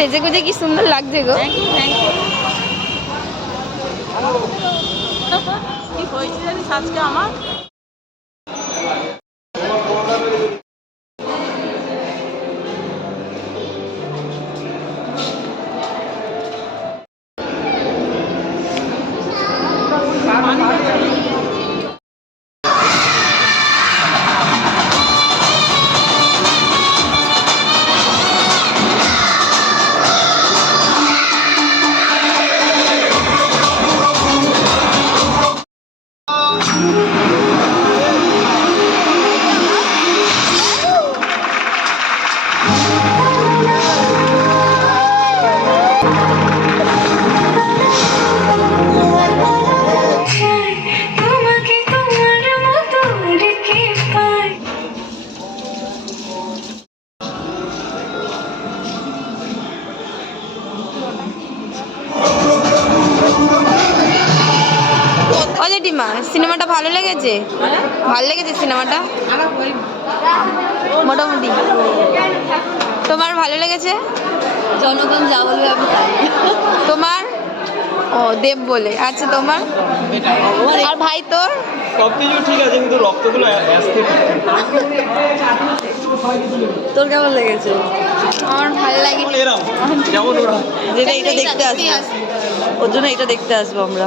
সেজে গুজে কি সুন্দর লাগছে গো। কি হয়েছে জানিস আজকে আমার? ও জেঠিমা, সিনেমাটা ভালো লেগেছে? ভালো লেগেছে সিনেমাটা মোটামুটি? তোমার ভালো লেগেছে? জনগণ যা বলবে আমি তাই। তোমার? ও দেব বলে। আচ্ছা তোমার? আর ভাই তোর? সবকিছু ঠিক আছে কিন্তু রক্তগুলো তোর কেমন লেগেছে? আমার ভালো লাগে। এরকম যেমন ওরা যেটা এটা দেখতে আসবো, ওর জন্য এটা দেখতে আসবো আমরা।